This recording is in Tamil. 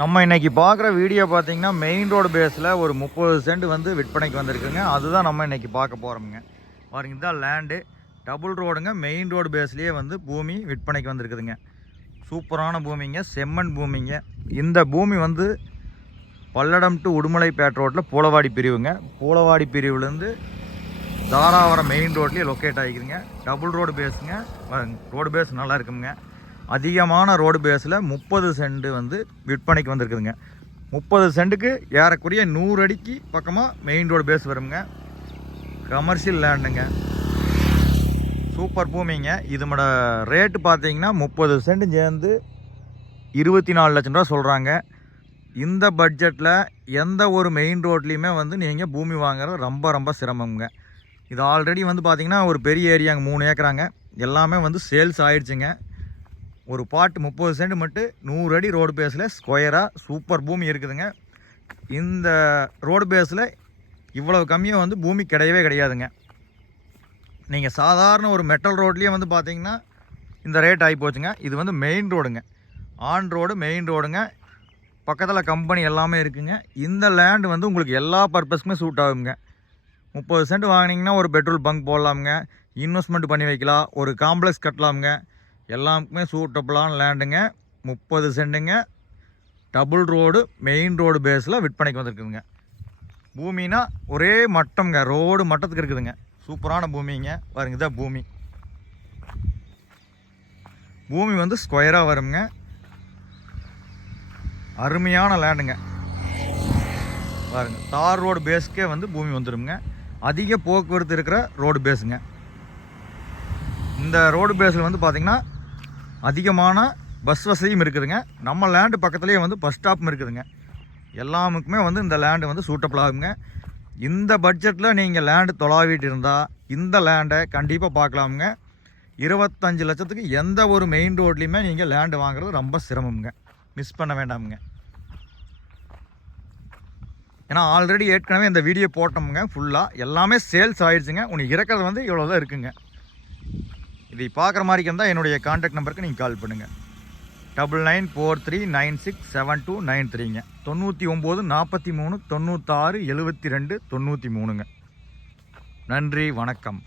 நம்ம இன்றைக்கி பார்க்குற வீடியோ பார்த்திங்கன்னா மெயின் ரோடு பேஸில் ஒரு 30 சென்ட் வந்து விற்பனைக்கு வந்திருக்குங்க. அதுதான் நம்ம இன்றைக்கி பார்க்க போகிறோமுங்க. பாருங்க, இதுதான் லேண்டு, டபுள் ரோடுங்க. மெயின் ரோடு பேஸ்லேயே வந்து பூமி விற்பனைக்கு வந்திருக்குதுங்க. சூப்பரான பூமிங்க, செம்மண் பூமிங்க. இந்த பூமி வந்து பல்லடம் டு உடுமலைப்பேட் ரோட்டில் பூளவாடி பிரிவுங்க. பூளவாடி பிரிவுலேருந்து தாராவரம் மெயின் ரோட்லேயே லொக்கேட் ஆகிக்குதுங்க. டபுள் ரோடு பேஸுங்க. ரோடு பேஸ் நல்லா இருக்குங்க. அதிகமான ரோடு பேஸில் 30 சென்ட் வந்து விற்பனைக்கு வந்திருக்குதுங்க. 30 சென்ட்டுக்கு ஏறக்குறைய 100 அடிக்கு பக்கமாக மெயின் ரோடு பேஸ் வருங்க. கமர்ஷியல் லேண்டுங்க, சூப்பர் பூமிங்க. இதோட ரேட்டு பார்த்தீங்கன்னா 30 சென்ட் சேர்ந்து 24 லட்சம் ரூபா சொல்கிறாங்க. இந்த பட்ஜெட்டில் எந்த ஒரு மெயின் ரோட்லேயுமே வந்து நீங்கள் பூமி வாங்குறது ரொம்ப ரொம்ப சிரமங்க. இது ஆல்ரெடி வந்து பார்த்திங்கன்னா ஒரு பெரிய ஏரியாங்க, 3 ஏக்கராங்க. எல்லாமே வந்து சேல்ஸ் ஆகிடுச்சுங்க. ஒரு பாட்டு 30 சென்ட் மட்டும் 100 அடி ரோடு பேஸில் ஸ்கொயராக சூப்பர் பூமி இருக்குதுங்க. இந்த ரோடு பேஸில் இவ்வளவு கம்மியாக வந்து பூமி கிடையவே கிடையாதுங்க. நீங்கள் சாதாரண ஒரு மெட்டல் ரோட்லேயே வந்து பார்த்தீங்கன்னா இந்த ரேட் ஆகி போச்சுங்க. இது வந்து மெயின் ரோடுங்க, ஆன் ரோடு, மெயின் ரோடுங்க. பக்கத்தில் கம்பெனி எல்லாமே இருக்குங்க. இந்த லேண்டு வந்து உங்களுக்கு எல்லா பர்பஸ்க்குமே சூட் ஆகுங்க. 30 சென்ட் வாங்கினீங்கன்னா ஒரு பெட்ரோல் பங்க் போடலாமுங்க, இன்வெஸ்ட்மெண்ட் பண்ணி வைக்கலாம், ஒரு காம்ப்ளெக்ஸ் கட்டலாமுங்க. எல்லாருக்குமே சூட்டபுளான லேண்டுங்க. 30 சென்ட்டுங்க, டபுள் ரோடு, மெயின் ரோடு பேஸில் விற்பனைக்கு வந்திருக்குதுங்க. பூமினா ஒரே மட்டம்ங்க, ரோடு மட்டத்துக்கு இருக்குதுங்க. சூப்பரான பூமிங்க. பாருங்க, இதான் பூமி. பூமி வந்து ஸ்கொயராக வருங்க. அருமையான லேண்டுங்க. பாருங்க, தார் ரோடு பேஸ்க்கே வந்து பூமி வந்துடுங்க. அதிக போக்குவரத்து இருக்கிற ரோடு பேஸுங்க. இந்த ரோடு பேஸில் வந்து பார்த்திங்கன்னா அதிகமான பஸ் வசதியும் இருக்குதுங்க. நம்ம லேண்டு பக்கத்துலேயே வந்து பஸ் ஸ்டாப்பும் இருக்குதுங்க. எல்லாமுக்குமே வந்து இந்த லேண்டு வந்து சூட்டபிள் ஆகுங்க. இந்த பட்ஜெட்டில் நீங்கள் லேண்டு தொலாவிட்டு இருந்தால் இந்த லேண்டை கண்டிப்பாக பார்க்கலாமுங்க. 25 லட்சத்துக்கு எந்த ஒரு மெயின் ரோட்லேயுமே நீங்கள் லேண்டு வாங்குறது ரொம்ப சிரமமுங்க. மிஸ் பண்ண வேண்டாமுங்க. ஏன்னா ஆல்ரெடி ஏற்கனவே இந்த வீடியோ போட்டோமுங்க. ஃபுல்லாக எல்லாமே சேல்ஸ் ஆகிடுச்சுங்க. உங்களுக்கு இருக்கிறது வந்து இவ்வளோ தான் இருக்குங்க. இதை பார்க்குற மாதிரி இருந்தால் என்னுடைய கான்டாக்ட் நம்பருக்கு நீங்கள் கால் பண்ணுங்கள். 9943967293ங்க. 9943967293ங்க. நன்றி, வணக்கம்.